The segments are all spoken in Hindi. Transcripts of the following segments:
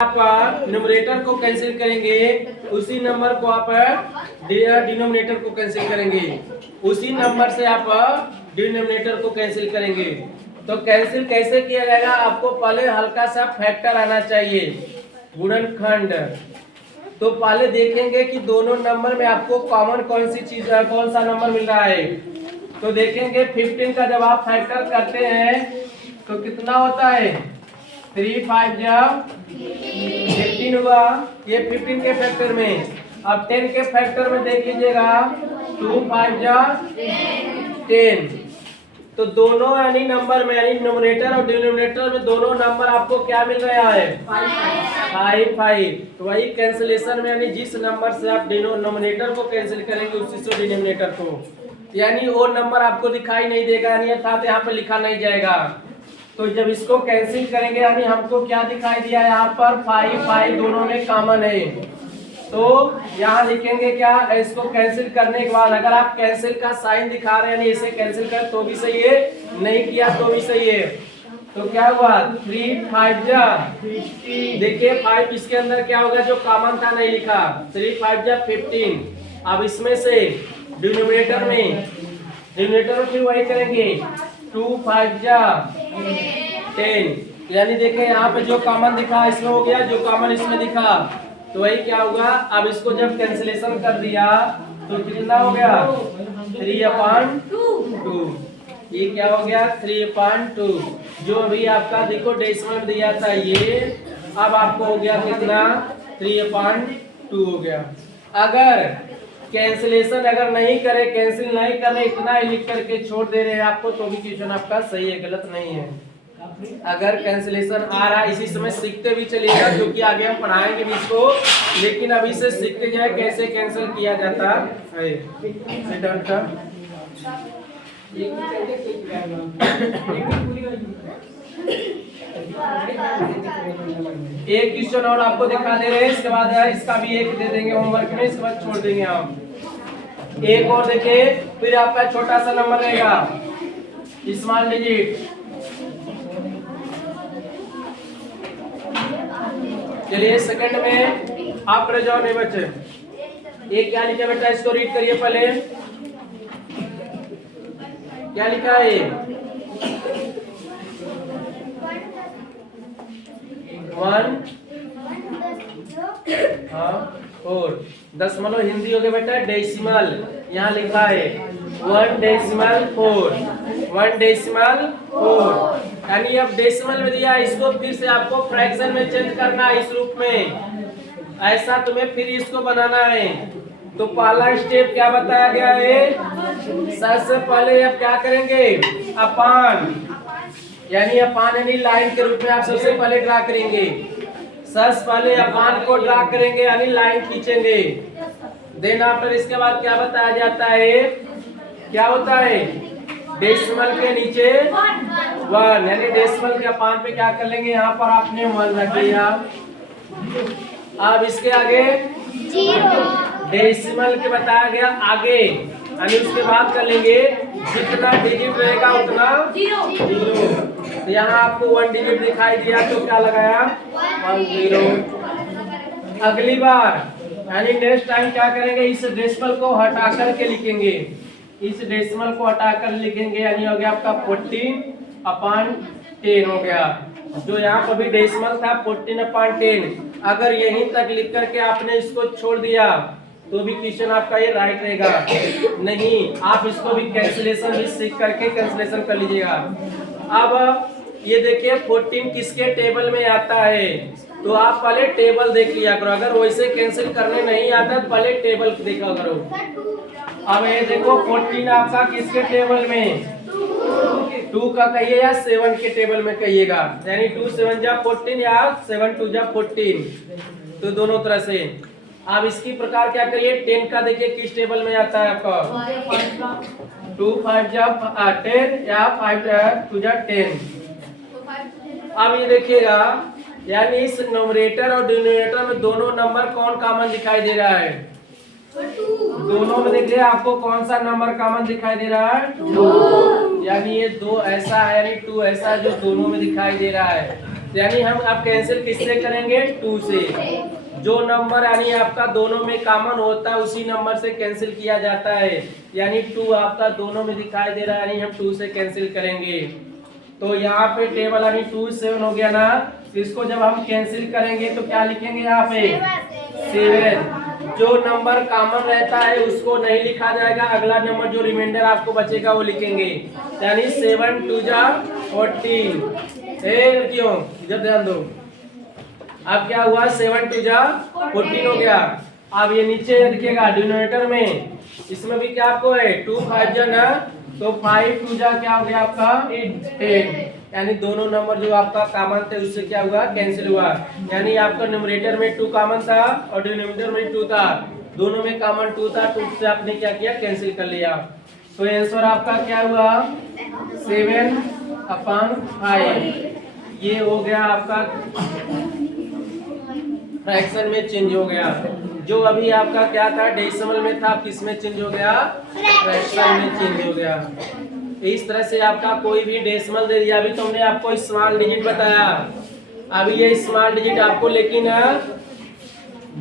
आप न्यूमरेटर को कैंसिल करेंगे, उसी नंबर को आप डिनोमिनेटर को कैंसिल करेंगे, उसी नंबर से आप डिनोमिनेटर को कैंसिल करेंगे। तो कैंसिल कैसे किया जाएगा, आपको पहले हल्का सा फैक्टर आना चाहिए, गुणनखंड। तो पहले देखेंगे कि दोनों नंबर में आपको कॉमन कौन सी चीज, कौन सा नंबर मिल रहा है। तो देखेंगे 15 का जब आप फैक्टर करते हैं तो कितना होता है, 3 5 जब 15 हुआ, ये 15 के फैक्टर में। अब 10 के फैक्टर में देख लीजिएगा, 2 5 जा 10। तो दोनों यानी नंबर में, यानी न्यूमरेटर और डिनोमिनेटर में दोनों नंबर आपको क्या मिल रहा है, 5 5। तो वही कैंसिलेशन में, यानी जिस नंबर से आप डिनोमिनेटर को कैंसिल करेंगे उसी से डिनोमिनेटर को, यानी वो नंबर आपको दिखाई नहीं देगा, यानी अर्थात यहाँ पे लिखा नहीं जाएगा। तो जब इसको कैंसिल करेंगे, यानी हमको क्या दिखाई दिया, यहाँ पर 5 5 दोनों में कॉमन है। तो यहाँ लिखेंगे क्या, इसको कैंसिल करने के बाद अगर आप कैंसिल का साइन दिखा रहे हैं, यानी इसे कैंसिल कर तो भी सही है, नहीं किया तो भी सही है। तो क्या हुआ, 3 5 जा 15। देखिए 5 इसके अंदर क्या होगा, जो कॉमन था नहीं लिखा, 3 5 जा 15। अब इसमें से डिनोमिनेटर में फिर वही करेंगे, 2 5 जा 10। यानी देखें यहाँ पे जो कॉमन दिखा इसमें हो गया, जो कॉमन इसमें दिखा, तो वही क्या होगा। अब इसको जब कैंसिलेशन कर दिया तो कितना हो गया, 3/2। ये क्या हो गया, 3/2। जो अभी आपका देखो डेसिमल दिया था ये, अब आपको हो गया कितना, 3/2 हो गया। अगर कैंसिलेशन अगर नहीं करे, कैंसिल नहीं करे, इतना ही लिख करके छोड़ दे रहे हैं आपको, तो भी क्वेश्चन आपका सही है, गलत नहीं है। अगर कैंसिलेशन आ रहा है, इसी समय सीखते भी चलिएगा, क्योंकि आगे हम पढ़ाएंगे भी इसको, लेकिन अभी से सीखते जाए कैसे कैंसिल किया जाता है। एक क्वेश्चन और आपको दिखा दे रहे हैं, इसके बाद इसका भी एक दे देंगे होमवर्क में, इसके बाद छोड़ देंगे हम। एक और देखिए, फिर आपका छोटा सा नंबर रहेगा, स्मॉल डिजिट। चलिए सेकंड में आप रह जाओ, नहीं बच्चे। ये क्या लिखा बेटा, इसको रीड करिए पहले, क्या लिखा है, 1 4 दशमलव हिंदी हो गया बेटा, डेसिमल। यहाँ लिखा है 1/4, 1/4। यानी अब डेसिमल में दिया, इसको फिर से आपको फ्रैक्शन में चेंज करना है, इस रूप में। ऐसा तुम्हें फिर इसको बनाना है। तो पहला स्टेप क्या बताया गया है, सबसे पहले अब क्या करेंगे, अपान, यानी अपान यानी लाइन के रूप में आप सबसे पहले ड्रा करेंगे। सबसे पहले अपान को ड्रा करेंगे, यानी लाइन खींचेंगे। देन आफ्टर इसके बाद क्या बताया जाता है, क्या होता है, डेसिमल के नीचे 1, यानी डेसिमल के अपान पे क्या कर लेंगे, यहाँ पर आपने 1 रख दिया। अब इसके आगे डेसिमल के बताया गया आगे, यानी उसके बाद कर लेंगे, जितना डिजिट रहेगा उतना 0। तो यहाँ आपको 1 डिजिट दिखाई दिया, तो क्या लगाया, 1 0। अगली बार यानी नेक्स्ट टाइम क्या करेंगे, इस डेसिमल को हटा करके लिखेंगे, इस डेसिमल को हटाकर लिखेंगे, यानी हो गया आपका 14/10 हो गया। जो यहाँ पर भी डेसिमल था 14/10, अगर यहीं तक लिख करके आपने इसको छोड़ दिया तो भी क्वेश्चन आपका ये राइट रहेगा। नहीं, आप इसको भी कैंसिलेशन भी सीख करके कैंसिलेशन कर लीजिएगा। अब ये देखिए 14 किसके टेबल में आता है, तो आप पहले टेबल देख लिया करो। अगर वैसे कैंसिल करने नहीं आता तो पहले टेबल देखा करो। अब ये देखो 14 आपका किसके टेबल में, 2 का कहिए या 7 के टेबल में कहिएगा, यानी 2 7 जा 14 या 7 2 जा 14, तो दोनों तरह से। अब इसकी प्रकार क्या करिए, 10 का देखिए किस टेबल में आता है आपका, 2 5 जा 10 या 5 2 जा 10। अब ये देखिएगा, यानी इस न्यूमरेटर और डिनोमिनेटर में दोनों नंबर कौन कॉमन दिखाई दे रहा है, दोनों में देखिए आपको कौन सा नंबर कॉमन दिखाई दे रहा है, 2। यानी ये 2 ऐसा है, यानी 2 ऐसा जो दोनों में दिखाई दे रहा है। यानी हम आप कैंसिल किससे करेंगे? 2 से। जो नंबर यानी आपका दोनों में कॉमन होता है उसी नंबर से कैंसिल किया जाता है। यानी 2 आपका दोनों में दिखाई दे रहा है, यानी हम 2 से कैंसिल करेंगे। तो यहाँ पे टेबल यानी 2 7 हो गया ना, तो इसको जब हम कैंसिल करेंगे तो क्या लिखेंगे यहाँ पे? 7। जो नंबर कॉमन रहता है उसको नहीं लिखा जाएगा, अगला नंबर जो रिमाइंडर आपको बचेगा वो लिखेंगे। यानी 7 2 जा 14। क्यों? इधर ध्यान दो। अब क्या हुआ? 7 2 जा 14 हो गया। अब ये नीचे लिखिएगा डिनोमिनेटर में, इसमें भी क्या आपको है 2 5 जा ना, तो 5 2 जा क्या हो गया आपका 8। यानी दोनों नंबर जो आपका कॉमन थे उससे क्या हुआ? कैंसिल हुआ। यानी आपका न्यूमरेटर में 2 कॉमन था और डिनोमिनेटर में 2 था, दोनों में कॉमन 2 था, 2 से आपने क्या किया? कैंसिल कर लिया। तो आंसर आपका क्या हुआ? 7/5। ये हो गया आपका फ्रैक्शन में चेंज हो गया। जो अभी आपका क्या था डेसिमल में था, किस में चेंज हो गया? फ्रैक्शन में चेंज हो गया। इस तरह से आपका कोई भी डेसिमल दे दिया। अभी तो हमने आपको स्मॉल डिजिट बताया, अभी ये स्मॉल डिजिट आपको लेकिन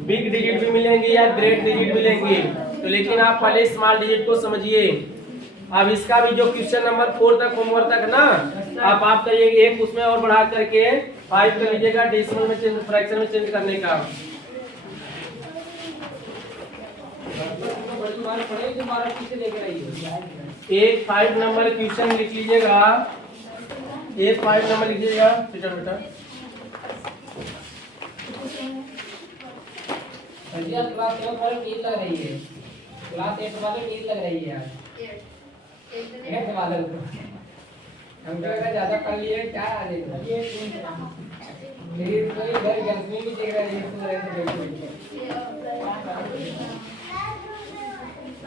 बिग डिजिट भी मिलेंगे या ग्रेट डिजिट मिलेंगे, तो लेकिन आप पहले स्मॉल डिजिट को समझिए। अब इसका भी जो क्वेश्चन नंबर 4 तक होमवर्क तक ना, आप करिए एक उसमें और बढ़ा करके 5 कर लीजिएगा, डेसिमल में चेंज फ्रैक्शन में चेंज करने का। एक 5 नंबर क्वेश्चन लिख लीजिएगा, एक 5 नंबर लिख लीजिएगा बेटा। क्लास 7 वाले टीम लग रही है, क्लास 8 वाले टीम लग रही है आज। 8 वाले हम का ज्यादा कर लिए क्या आ रही है? मेरी कोई घर गैसमी भी देख रहा है, ये सुन रहे थे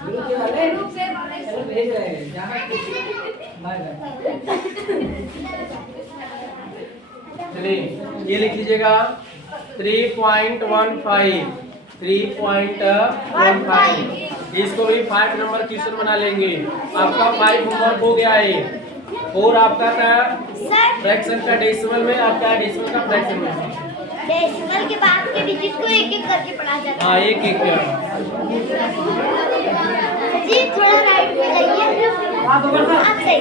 ग्रुप के वाले चलो भेज रहे हैं जहां बाय बाय। चलिए ये लिख लीजिएगा 3.15। 3.15 इसको भी 5 नंबर क्वेश्चन बना लेंगे। आपका 5 होमवर्क हो गया है, और आपका था फ्रैक्शन का डेसिमल में, आपका डेसिमल का फ्रैक्शन में। डेसिमल के बाद के डिजिट को एक एक करके पढ़ा जाता है। हाँ एक एक जी थोड़ा राइट में जाइए। आप सही है।